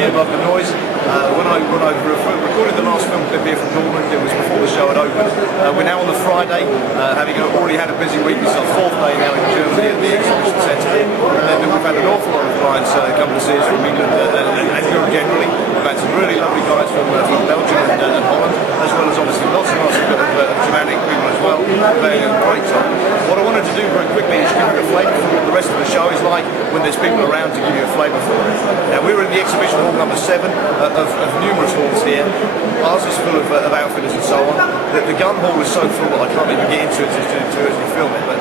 me above the noise. When I recorded the last film clip here from Dortmund, it was before the show had opened. We're now on the Friday, having already had a busy week. It's our 4th day now in Germany at the exhibition centre. And then we've had an awful lot of clients come to see us from England and Europe generally. We've had some really lovely guys from Belgium and Holland, as well as obviously lots and lots of Germanic people as well. We're having a great time. What I wanted to do very quickly is give you a flavour for what the rest of the show is like when there's people around to give you a flavour for it. Now we're in the exhibition hall number 7 of numerous halls here. Ours is full of outfitters and so on. The gun hall is so full that I can't even get into it to actually film it. But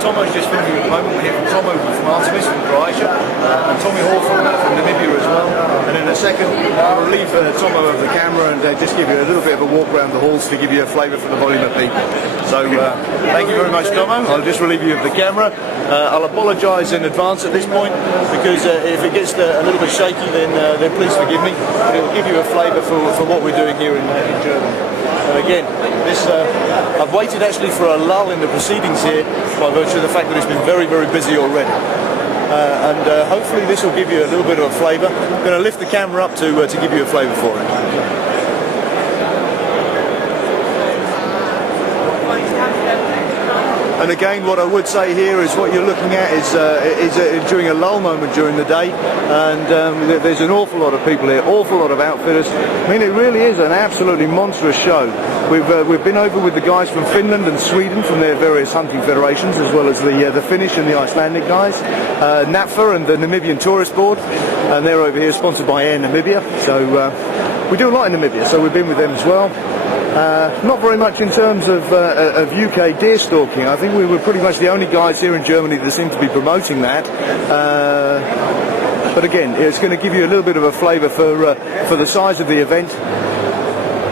Tomo's just filming at the moment. We're here from Tomo from Artemis from Croatia, and Tommy Hall from Namibia as well. And in a second I'll relieve Tomo of the camera and just give you a little bit of a walk around the halls to give you a flavour for the volume of people. So thank you very much, Tomo. I'll just relieve you of the camera. I'll apologise in advance at this point because if it gets a little bit shaky, then please forgive me. But it will give you a flavour for what we're doing here in Germany. And again, I've waited actually for a lull in the proceedings here by virtue of the fact that it's been very, very busy already. And hopefully this will give you a little bit of a flavour. I'm going to lift the camera up to give you a flavour for it. And again, what I would say here is what you're looking at is during a lull moment during the day, and there's an awful lot of people here, awful lot of outfitters. I mean, it really is an absolutely monstrous show. We've been over with the guys from Finland and Sweden from their various hunting federations, as well as the Finnish and the Icelandic guys, NAPFA and the Namibian Tourist Board, and they're over here sponsored by Air Namibia. So we do a lot in Namibia, so we've been with them as well. Not very much in terms of UK deer stalking. I think we were pretty much the only guys here in Germany that seem to be promoting that. But again, it's going to give you a little bit of a flavour for the size of the event.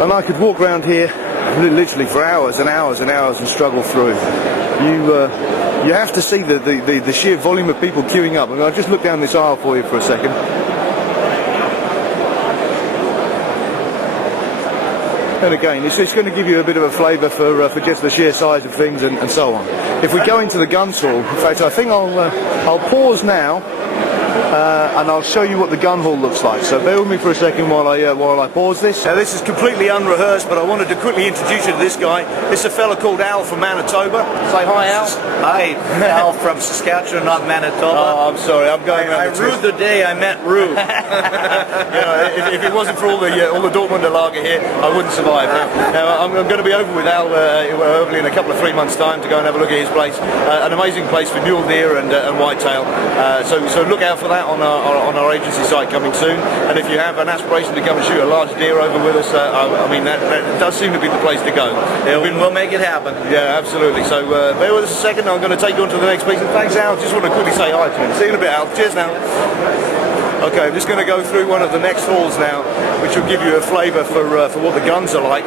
And I could walk around here literally for hours and hours and hours and struggle through. You have to see the sheer volume of people queuing up. I mean, I'll just look down this aisle for you for a second. And again, it's going to give you a bit of a flavour for just the sheer size of things and so on. If we go into the guns hall, in fact, I think I'll pause now and I'll show you what the gun hall looks like. So bear with me for a second while I pause this. Now this is completely unrehearsed, but I wanted to quickly introduce you to this guy. This is a fella called Al from Manitoba. Say hi, Al. Hi, Al from Saskatchewan, not Manitoba. Oh, I'm sorry, I'm going I rued the day I met Rue. If it wasn't for all the Dortmunder lager here, I wouldn't survive. Now I'm going to be over with Al hopefully in a couple of 3 months' time to go and have a look at his place. An amazing place for mule deer and whitetail. So look out for that on our agency site coming soon. And if you have an aspiration to come and shoot a large deer over with us, I mean that does seem to be the place to go. We'll make it happen. Yeah, absolutely. So bear with us a second. I'm going to take you on to the next piece. And thanks, Al. Just want to quickly say hi to him. See you in a bit, Al. Cheers now. Okay, I'm just going to go through one of the next halls now, which will give you a flavour for what the guns are like.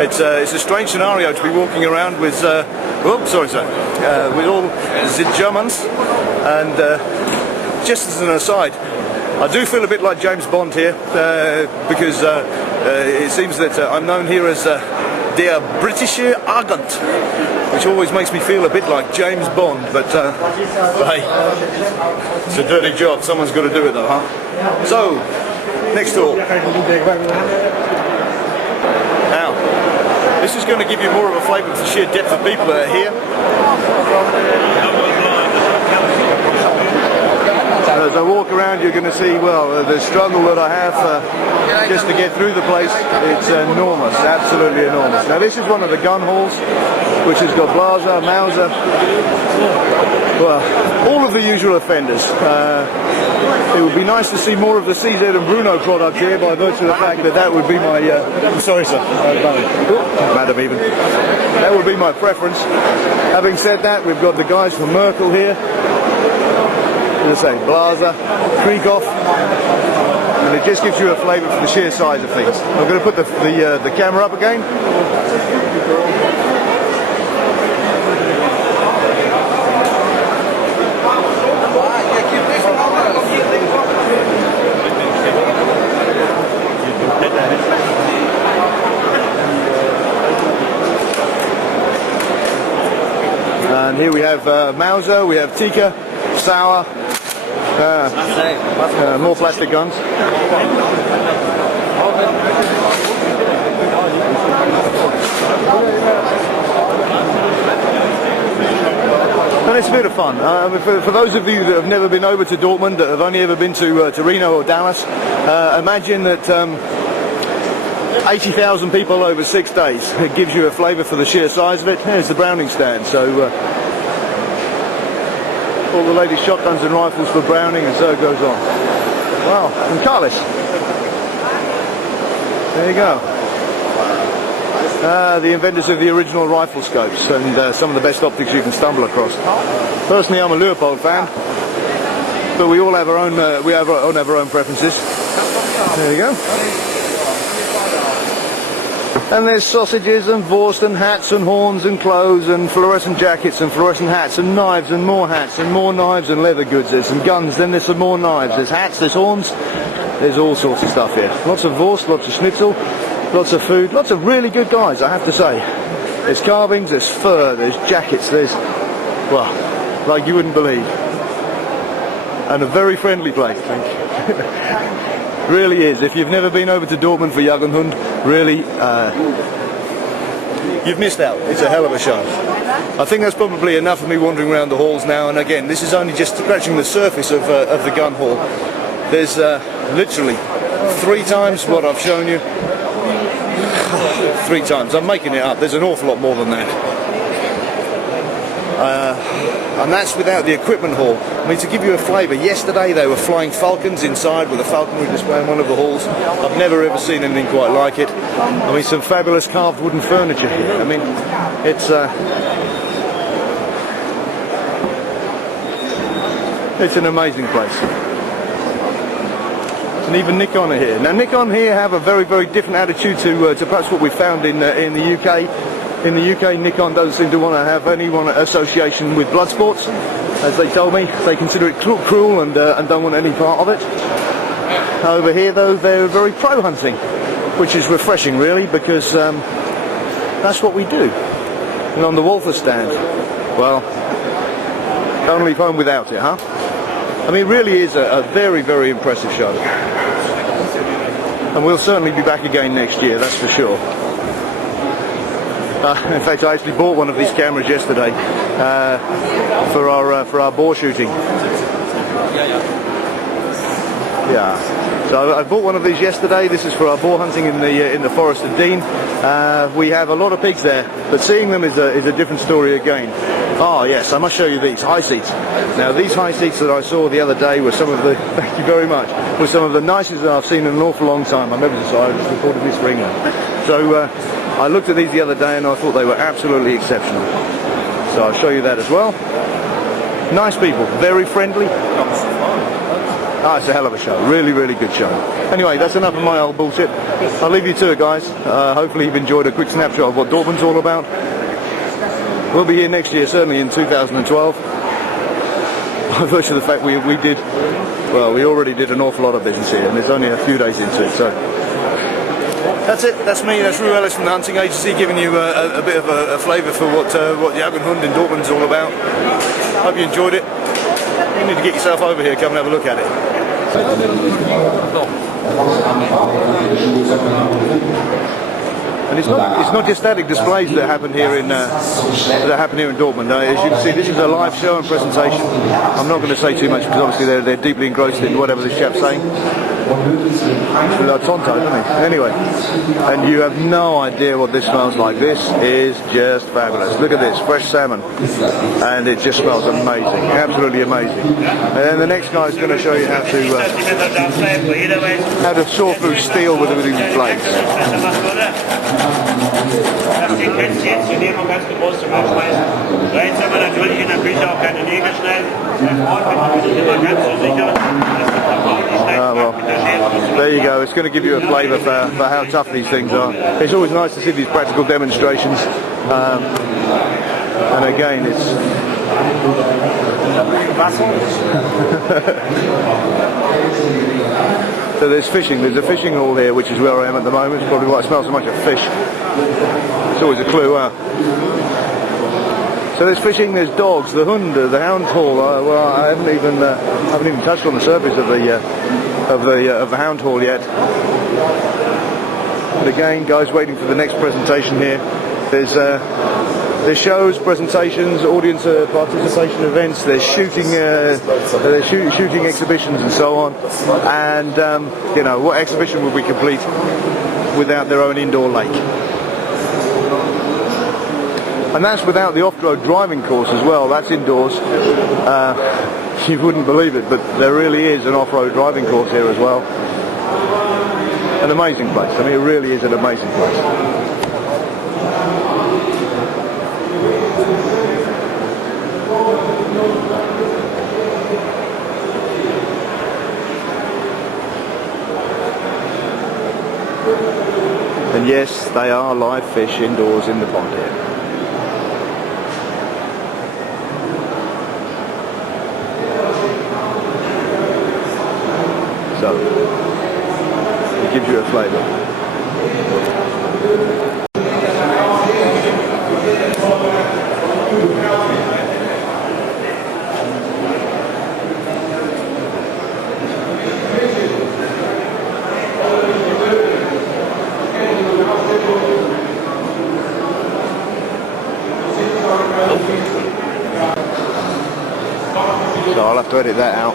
It's a strange scenario to be walking around with, with all the Germans. And just as an aside, I do feel a bit like James Bond here, because it seems that I'm known here as Der Britische Agent, which always makes me feel a bit like James Bond, but hey, it's a dirty job, someone's got to do it though, huh? So, next door. Now, this is going to give you more of a flavour of the sheer depth of people that are here. As I walk around, you're going to see, well, the struggle that I have just to get through the place. It's enormous, absolutely enormous. Now this is one of the gun halls, which has got Blaser, Mauser, well, all of the usual offenders. It would be nice to see more of the CZ and Bruno product here by virtue of the fact that that would be my, I'm sorry sir, madam even, that would be my preference. Having said that, we've got the guys from Merkel here. As I say, Blaser, Krieghoff, and it just gives you a flavour for the sheer size of things. I'm going to put the camera up again. And here we have Mauser, we have Tika, Sauer, More plastic guns. And it's a bit of fun. For those of you that have never been over to Dortmund, that have only ever been to Reno or Dallas, imagine that 80,000 people over 6 days. It gives you a flavour for the sheer size of it. There's the Browning stand. So all the latest shotguns and rifles for Browning, and so it goes on. Wow, and Carlos. There you go. The inventors of the original rifle scopes and some of the best optics you can stumble across. Personally, I'm a Leopold fan, but we all have our own. We have our own preferences. There you go. And there's sausages and wurst and hats and horns and clothes and fluorescent jackets and fluorescent hats and knives and more hats and more knives and leather goods. There's some guns, then there's some more knives. There's hats, there's horns. There's all sorts of stuff here. Lots of wurst, lots of schnitzel. Lots of food, lots of really good guys, I have to say. There's carvings, there's fur, there's jackets, there's, well, like you wouldn't believe. And a very friendly place. Really is. If you've never been over to Dortmund for Jagdhund, really, you've missed out. It's a hell of a show. I think that's probably enough of me wandering around the halls now, and again, this is only just scratching the surface of the gun hall. There's literally 3 times what I've shown you. 3 times. I'm making it up. There's an awful lot more than that. And that's without the equipment hall. I mean, to give you a flavour, yesterday they were flying falcons inside with a falconry display in one of the halls. I've never ever seen anything quite like it. I mean, some fabulous carved wooden furniture here. I mean, it's an amazing place. And even Nikon are here. Now Nikon here have a very, very different attitude to perhaps what we found in the UK. In the UK, Nikon doesn't seem to want to have any association with blood sports, as they told me. They consider it cruel and don't want any part of it. Over here, though, they're very pro-hunting, which is refreshing, really, because that's what we do. And on the Walther stand, well, don't leave home without it, huh? I mean, it really is a very, very impressive show. And we'll certainly be back again next year, that's for sure. In fact, I actually bought one of these cameras yesterday for our boar shooting. Yeah. So I bought one of these yesterday. This is for our boar hunting in the Forest of Dean. We have a lot of pigs there, but seeing them is a different story again. Oh yes, I must show you these high seats. Now these high seats that I saw the other day were some of the, thank you very much, were some of the nicest that I've seen in an awful long time. I'm ever so sorry, I just recorded this ring now. So I looked at these the other day and I thought they were absolutely exceptional. So I'll show you that as well. Nice people, very friendly. Ah, it's a hell of a show. Really, really good show. Anyway, that's enough of my old bullshit. I'll leave you to it, guys. Hopefully you've enjoyed a quick snapshot of what Dortmund's all about. We'll be here next year, certainly in 2012. By virtue of the fact we already did an awful lot of business here, and there's only a few days into it, so. That's it, that's me, that's Rue Ellis from the Hunting Agency, giving you a bit of a flavour for what Jagdhund in Dortmund's all about. Hope you enjoyed it. You need to get yourself over here, come and have a look at it. And it's not just static displays that happen here in Dortmund. As you can see, this is a live show and presentation. I'm not going to say too much because obviously they're deeply engrossed in whatever this chap's saying. Tonto, doesn't he? Anyway, and you have no idea what this smells like. This is just fabulous. Look at this, fresh salmon, and it just smells amazing, absolutely amazing. And then the next guy is going to show you how to saw through steel with these blades. Das Ding kennst du jetzt, wir nehmen auch ganz groß zum Aufschmeißen. Da jetzt haben wir natürlich in der Küche auch keine Nägel schneiden. Bei Frauen bin ich mir nicht immer ganz so sicher, dass die Frauen die schneiden mit der Schere. There you go, it's going to give you a flavour for how tough these things are. It's always nice to see these practical demonstrations. And again, it's... So there's fishing. There's a fishing hall here, which is where I am at the moment. It's probably why it smells so much of fish. It's always a clue, huh? So there's fishing, there's dogs, the hound hall. Well, I haven't even touched on the surface of the hound hall yet. But again, guys, waiting for the next presentation here. There's shows, presentations, audience participation events. There's shooting exhibitions and so on. And you know, what exhibition would we complete without their own indoor lake? And that's without the off-road driving course as well. That's indoors. You wouldn't believe it, but there really is an off-road driving course here as well. An amazing place. I mean, it really is an amazing place. And yes, they are live fish indoors in the pond here. So, it gives you a flavour. So I'll have to edit that out.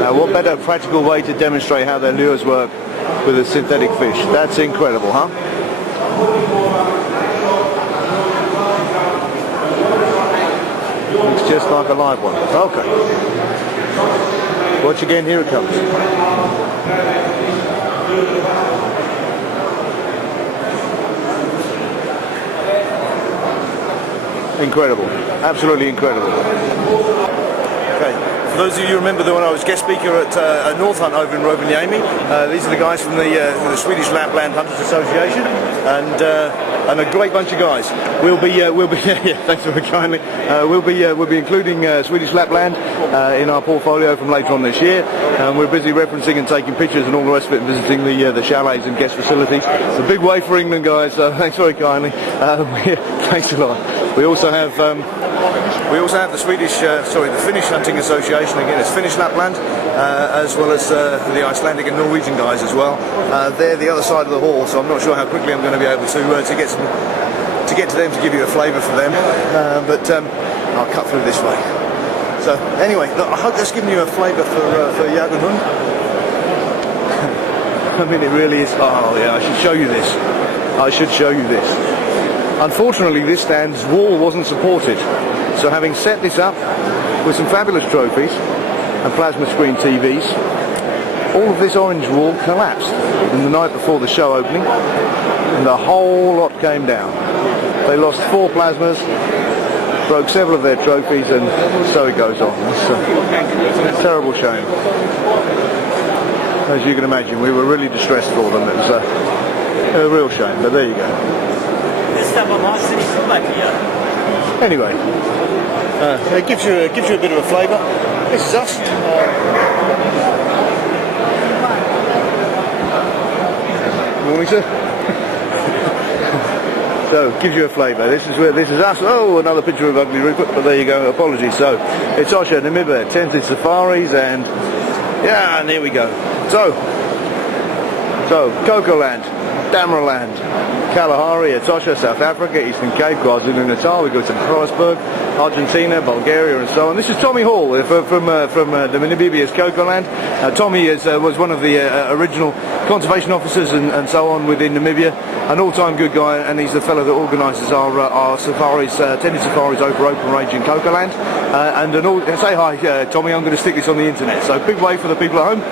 Now, what better practical way to demonstrate how their lures work with a synthetic fish? That's incredible, huh? Looks just like a live one. Okay. Watch again, here it comes. Incredible, absolutely incredible. Okay, for those of you who remember when I was guest speaker at North Hunt over in Rovaniemi, these are the guys from the Swedish Lapland Hunters Association, and a great bunch of guys. We'll be yeah, thanks very kindly. We'll be including Swedish Lapland in our portfolio from later on this year. We're busy referencing and taking pictures and all the rest of it, visiting the chalets and guest facilities. It's a big way for England, guys. So thanks very kindly. Thanks a lot. We also have the Finnish Hunting Association. Again, it's Finnish Lapland, as well as the Icelandic and Norwegian guys as well. They're the other side of the hall, so I'm not sure how quickly I'm going to be able to get to them to give you a flavour for them. But I'll cut through this way. So anyway, look, I hope that's given you a flavour for Jagenhund. I mean, it really is. Oh yeah, I should show you this. Unfortunately, this stand's wall wasn't supported, so having set this up with some fabulous trophies and plasma screen TVs, all of this orange wall collapsed in the night before the show opening, and the whole lot came down. They lost 4 plasmas, broke several of their trophies, and so it goes on. It's a terrible shame. As you can imagine, we were really distressed for them. It was a real shame, but there you go. Anyway, it gives you a bit of a flavour. This is us. Morning, sir. So, it gives you a flavour. This is us. Oh, another picture of ugly Rupert, but there you go. Apologies. So, it's Osha, Namibia, Tented Safaris, and yeah, and here we go. So Cocoland, Damaraland, Kalahari, Etosha, South Africa, Eastern Cape, KwaZulu-Natal. We go to Prosburg, Argentina, Bulgaria, and so on. This is Tommy Hall from the Namibia's Cocoland. Tommy was one of the original conservation officers and so on within Namibia. An all-time good guy, and he's the fellow that organises our safaris, tended safaris over open range in Cocoland. Say hi, Tommy. I'm going to stick this on the internet. So big wave for the people at home.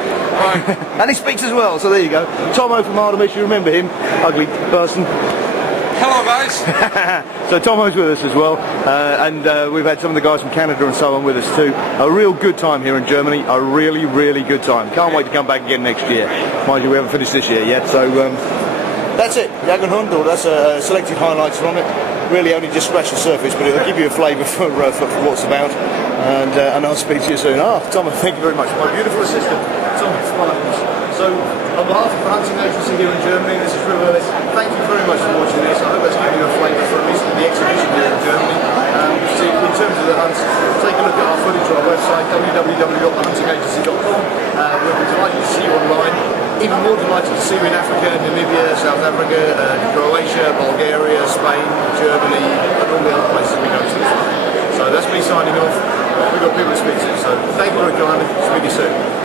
And he speaks as well. So there you go. Tomo from Artemis. You remember him? Ugly person. Hello guys. So Tomo's with us as well, and we've had some of the guys from Canada and so on with us too. A real good time here in Germany, a really good time. Can't wait to come back again next year. Mind you, we haven't finished this year yet, so That's it, Jagenhund, that's selected highlights from it. Really only just scratch the surface, but it'll give you a flavour for what's about. And I'll speak to you soon. Thomas, thank you very much. My beautiful assistant, Thomas. So, on behalf of the hunting agency here in Germany, this is Reverse. Thank you very much for watching this. I hope that's given you a flavour for at least the exhibition here in Germany. In terms of the hunts, take a look at our footage on our website, www.thehuntingagency.com. We'll be delighted to see you online. Even more delighted to see you in Africa, Namibia, South Africa, Croatia, Bulgaria, Spain, Germany, and all the other places we go to. So that's me signing off. We've got people to speak to, so thank you very kindly. Speak to you soon.